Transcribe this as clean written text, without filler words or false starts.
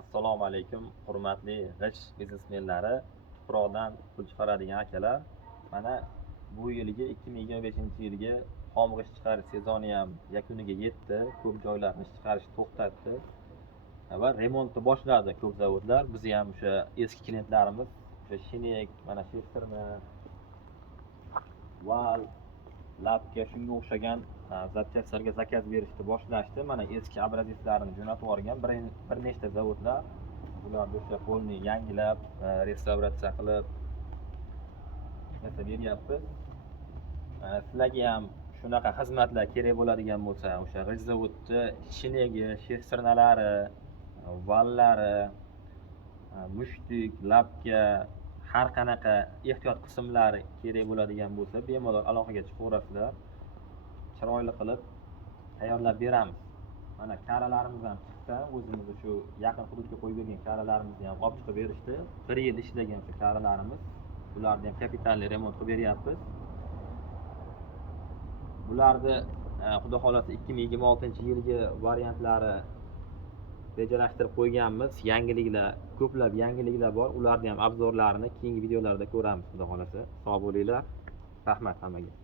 Assalomu alaykum, hurmatli g'isht biznesmenlari, tuproqdan pul chiqaradigan akalar. Mana bu yilgi 2025-yilgi xom g'isht chiqarish sezoni ham yakuniga yetdi. Ko'p joylar g'isht chiqarishni to'xtatdi va remontni boshladi ko'p zavodlar. Biz ham o'sha eski klientlarimiz o'sha Shinek, mana Shesterni, Val, Labga shunga o'xshagan zapchastlarga zakaz berishni boshlashdi. Mana eski obrazitslarini jo'natib yuborgan bir nechta zavodlar bularni o'sha polni yangilab, restavratsiya qilib beryapmiz. Sizlarga ham shunaqa xizmatlar kerak bo'ladigan bo'lsa, o'sha g'isht zavodni Shinegi, Shesternalari, Vallari, mushtik, Labga har qanaqa ehtiyot qismlari kerak bo'ladigan bo'lsa, bemalol aloqaga chiqaverasizlar. Chiroyli qilib tayyorlab beramiz. Mana karalarimiz ham chiqdi. O'zimiz shu yaqin hududga qo'yib bergan karalarimizni ham olib chiqib berishdi. 1 yil ishlagan shu karalarimiz. Bularni ham kapitalli remont qilib beryapmiz. Bularni xudo xolasa 2026-yilgi variantlari rejalashtirib qo'yganmiz. Yangiliklar, ko'plab yangiliklar bor. Ularni ham obzorlarini keyingi videolarda ko'ramiz xudo xolasa. Sog' bo'linglar. Rahmat hammaga.